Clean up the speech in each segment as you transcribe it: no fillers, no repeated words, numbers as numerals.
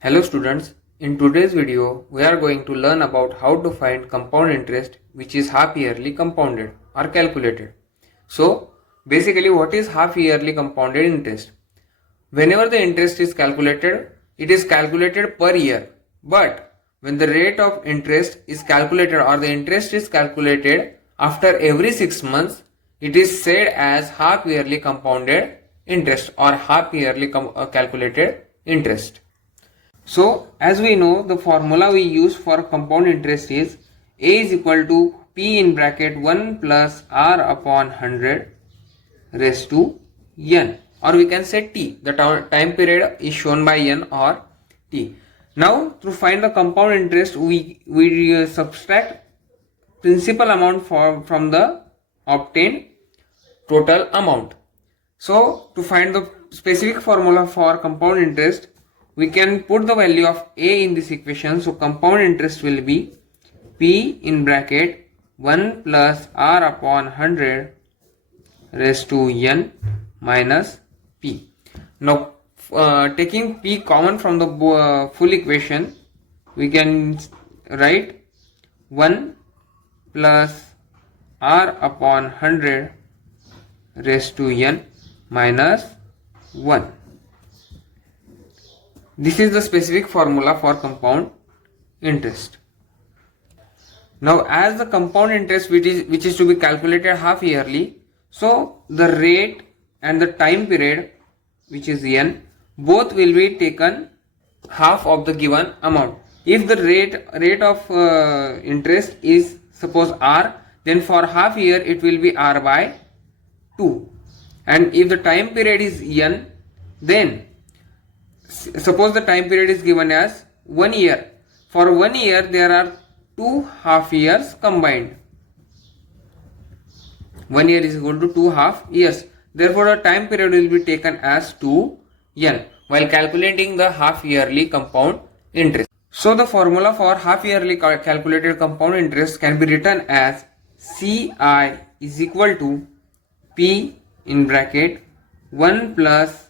Hello students, in today's video we are going to learn about how to find compound interest which is half yearly compounded or calculated. So basically what is half yearly compounded interest? Whenever the interest is calculated, it is calculated per year, but when the rate of interest is calculated or the interest is calculated after every 6 months, it is said as half yearly compounded interest or half yearly calculated interest. So as we know, the formula we use for compound interest is A is equal to P in bracket 1 plus R upon 100 raised to N, or we can say T. The time period is shown by N or T. Now to find the compound interest, we subtract principal amount from the obtained total amount. So to find the specific formula for compound interest, we can put the value of A in this equation. So compound interest will be P in bracket 1 plus R upon 100 raised to N minus P. Now taking P common from the full equation, we can write 1 plus R upon 100 raised to N minus 1. This is the specific formula for compound interest. Now as the compound interest which is to be calculated half yearly, so the rate and the time period which is N, both will be taken half of the given amount. If the rate of interest is suppose R, then for half year it will be R by 2. And if the time period is N, then suppose the time period is given as 1 year. For 1 year there are 2 half years combined. 1 year is equal to 2 half years. Therefore the time period will be taken as 2n while calculating the half yearly compound interest. So the formula for half yearly calculated compound interest can be written as CI is equal to P in bracket 1 plus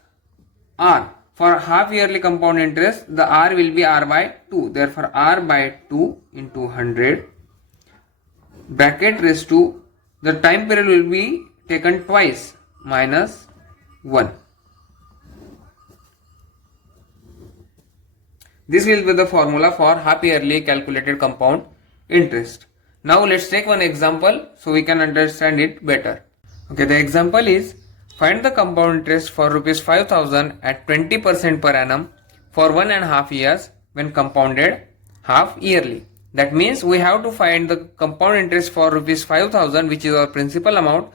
R. For half yearly compound interest, the R will be R by 2. Therefore, R by 2 into 100 bracket raised to, the time period will be taken twice, minus 1. This will be the formula for half yearly calculated compound interest. Now let's take one example so we can understand it better. Okay, the example is, find the compound interest for rupees 5,000 at 20% per annum for 1.5 years when compounded half yearly. That means we have to find the compound interest for rupees 5,000, which is our principal amount,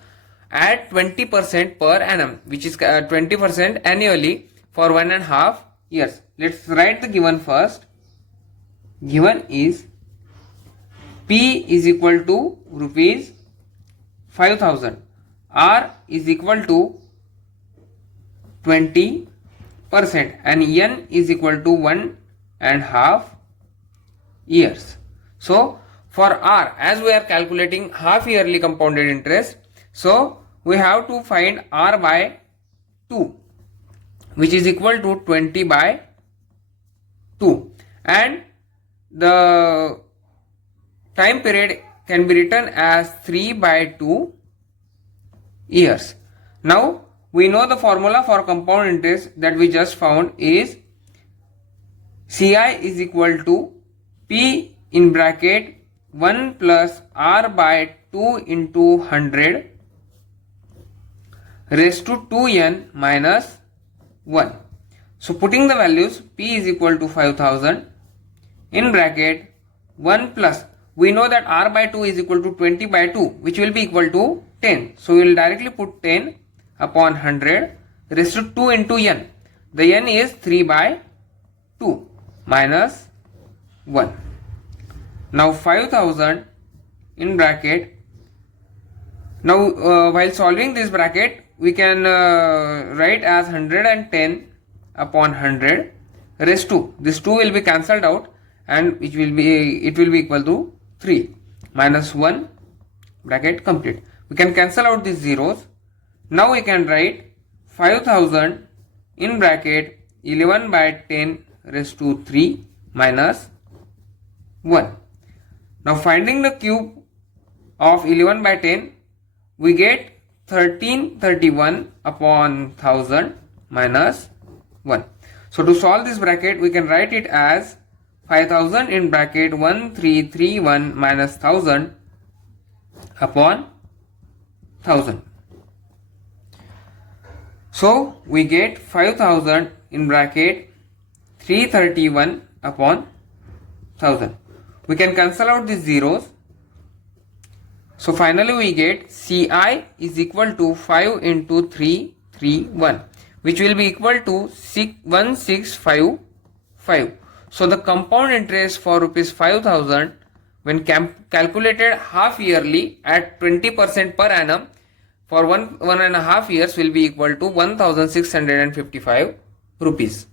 at 20% per annum, which is 20% annually for 1.5 years. Let's write the given first. Given is P is equal to rupees 5,000. R is equal to 20% and N is equal to 1.5 years. So for R, as we are calculating half yearly compounded interest, so we have to find R by 2, which is equal to 20 by 2, and the time period can be written as 3 by 2 years. Now we know the formula for compound interest that we just found is CI is equal to P in bracket 1 plus R by 2 into 100 raised to 2n minus 1. So putting the values, P is equal to 5,000 in bracket 1 plus, we know that R by 2 is equal to 20 by 2, which will be equal to 10. So we will directly put 10 upon 100 raised to 2 into n. The n is 3 by 2 minus 1. Now 5,000 in bracket. Now while solving this bracket, we can write as 110 upon 100 raised to, this 2 will be cancelled out and it will be equal to 3 minus 1, bracket complete. We can cancel out these zeros. Now we can write 5,000 in bracket 11 by 10 raised to 3 minus 1. Now finding the cube of 11 by 10, we get 1331 upon 1000 minus 1. So to solve this bracket, we can write it as 5000 in bracket 1331 minus 1000 upon 1000. So we get 5000 in bracket 331 upon 1000. We can cancel out these zeros. So finally we get Ci is equal to 5 into 331, which will be equal to 1655. So the compound interest for rupees 5000 when calculated half yearly at 20% per annum for one and a half years will be equal to 1655 rupees.